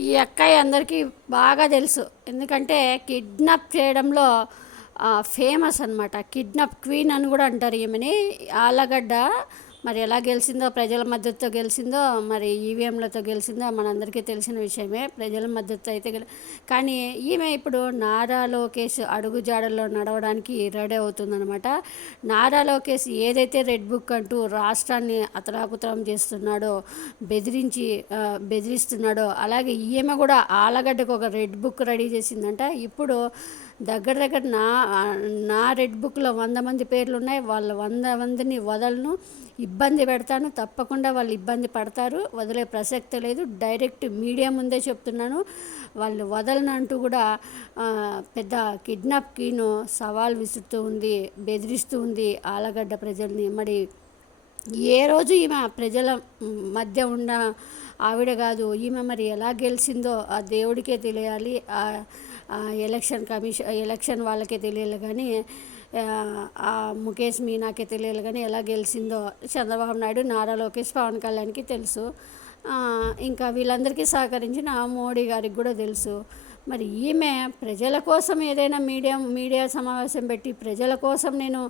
ఈ అక్కయ్య అందరికీ బాగా తెలుసు. ఎందుకంటే కిడ్నాప్ చేయడంలో ఫేమస్ అనమాట. కిడ్నాప్ క్వీన్ అని కూడా అంటారు ఈమెని. ఆలగడ్డ మరి ఎలా గెలిచిందో, ప్రజల మద్దతుతో గెలిచిందో, మరి ఈవీఎంలతో గెలిచిందో మనందరికీ తెలిసిన విషయమే. ప్రజల మద్దతు అయితే కానీ ఈమె ఇప్పుడు నారా లోకేష్ అడుగుజాడల్లో నడవడానికి రెడీ అవుతుందన్నమాట. నారా లోకేష్ ఏదైతే రెడ్ బుక్ అంటూ రాష్ట్రాన్ని అతలాకుతలం చేస్తున్నాడో, బెదిరిస్తున్నాడో, అలాగే ఈమె కూడా ఆలగడ్డకు ఒక రెడ్ బుక్ రెడీ చేసిందంట. ఇప్పుడు దగ్గర దగ్గర నా రెడ్ బుక్లో 100 మంది పేర్లు ఉన్నాయి. వాళ్ళ 100 మందిని వదలను, ఇబ్బంది పెడతాను. తప్పకుండా వాళ్ళు ఇబ్బంది పడతారు, వదిలే ప్రసక్తే లేదు. డైరెక్ట్ మీడియా ముందే చెప్తున్నాను. వాళ్ళు వదలను అంటూ కూడా పెద్ద కిడ్నాప్ కీను సవాల్ విసురుతూ ఉంది, బెదిరిస్తూ ఉంది ఆలగడ్డ ప్రజల్ని. మరి ఏ రోజు ఈమె ప్రజల మధ్య ఉన్న ఆవిడ కాదు. ఈమె మరి ఎలా గెలిచిందో ఆ దేవుడికే తెలియాలి, ఎలక్షన్ వాళ్ళకే తెలియాలి. కానీ ముఖేష్ మీనాకే తెలియాలి. కానీ ఎలా గెలిచిందో చంద్రబాబు నాయుడు, నారా లోకేష్, పవన్ కళ్యాణ్కి తెలుసు. ఇంకా వీళ్ళందరికీ సహకరించిన మోడీ గారికి కూడా తెలుసు. మరి ఈమె ప్రజల కోసం ఏదైనా మీడియా సమావేశం పెట్టి ప్రజల కోసం నేను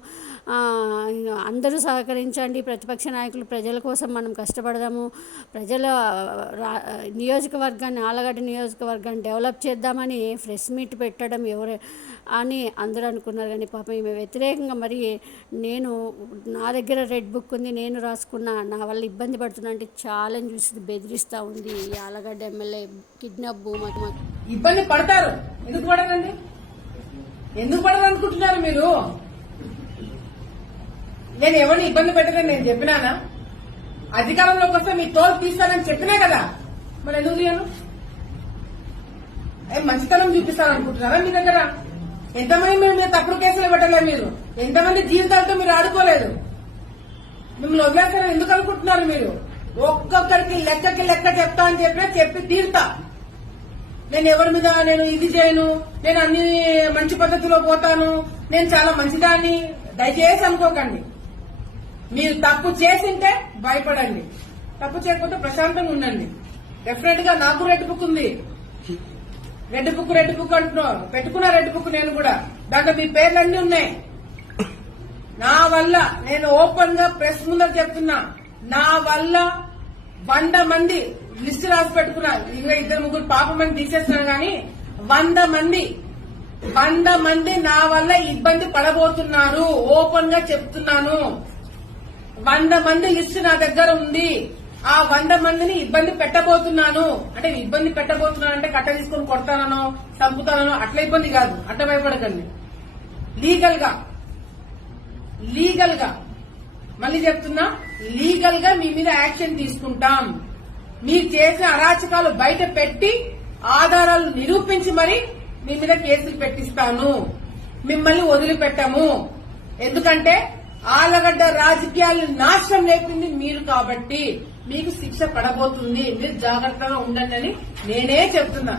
అందరూ సహకరించండి, ప్రతిపక్ష నాయకులు ప్రజల కోసం మనం కష్టపడదాము, ప్రజల నియోజకవర్గాన్ని, ఆలగడ్డ నియోజకవర్గాన్ని డెవలప్ చేద్దామని ప్రెస్ మీట్ పెట్టడం ఎవరు అని అందరూ అనుకున్నారు. కానీ పాపం ఈమె వ్యతిరేకంగా మరి నా దగ్గర రెడ్ బుక్ ఉంది, నేను రాసుకున్నా, నా వల్ల ఇబ్బంది పడుతున్నా అంటే ఛాలెంజ్ చూసి బెదిరిస్తూ ఉంది ఈ ఆలగడ్డ ఎమ్మెల్యే. కిడ్నాప్ ఇబ్బంది పడతారు. ఎందుకు పడరండి? ఎందుకు పడరు అనుకుంటున్నారు మీరు? నేను ఎవరిని ఇబ్బంది పెట్టదని నేను చెప్పినానా? అధికారంలోకి వస్తే మీ తోలు తీస్తానని చెప్పినా కదా, మరి ఎందుకు తీయను? మంచితనం చూపిస్తారనుకుంటున్నారా? మీ దగ్గర ఎంతమంది మీరు తప్పుడు కేసులు పెట్టలేదు, మీరు ఎంతమంది జీవితాలతో మీరు ఆడుకోలేదు. మిమ్మల్ని వదిలేస్తారని ఎందుకు అనుకుంటున్నారు మీరు? ఒక్కొక్కరికి లెక్క చెప్తా అని చెప్పి తీరుతా. నేను ఎవరి మీద నేను ఇది చేయను, నేను అన్ని మంచి పద్ధతిలో పోతాను, నేను చాలా మంచిదాన్ని దయచేసి అనుకోకండి. మీరు తప్పు చేసింటే భయపడండి, తప్పు చేయకపోతే ప్రశాంతంగా ఉండండి. డెఫినెట్ గా నాకు రెడ్ బుక్ ఉంది. రెడ్ బుక్ అంటున్నారు, పెట్టుకున్న రెడ్ బుక్ నేను కూడా. దాంట్లో మీ పేర్లన్నీ ఉన్నాయి. నా వల్ల నేను ఓపెన్ గా ప్రెస్ ముందర చెప్తున్నా, నా వల్ల 100 మంది లిస్టు రాసి పెట్టుకున్నా. ఇంకా 2-3 పాపమని తీసేస్తున్నాను కానీ 100 మంది నా వల్ల ఇబ్బంది పడబోతున్నారు. ఓపెన్ గా చెప్తున్నాను. 100 మంది లిస్టు నా దగ్గర ఉంది. ఆ 100 మందిని ఇబ్బంది పెట్టబోతున్నాను. అంటే ఇబ్బంది పెట్టబోతున్నాను అంటే కట్ట తీసుకొని కొడతానో చంపుతానో అట్లా ఇబ్బంది కాదు, అట్లా భయపడకండి. లీగల్ గా మళ్ళీ చెప్తున్నా, లీగల్ గా మీ మీద యాక్షన్ తీసుకుంటాం. మీరు చేసిన అరాచకాలు బయట పెట్టి ఆధారాలు నిరూపించి మరి మీ మీద కేసులు పెట్టిస్తాను. మిమ్మల్ని వదిలిపెట్టము. ఎందుకంటే ఆలగడ్డ రాజకీయాలను నాశనం లేపింది మీరు కాబట్టి మీకు శిక్ష పడబోతుంది. మీరు జాగ్రత్తగా ఉండండి అని నేనే చెప్తున్నా.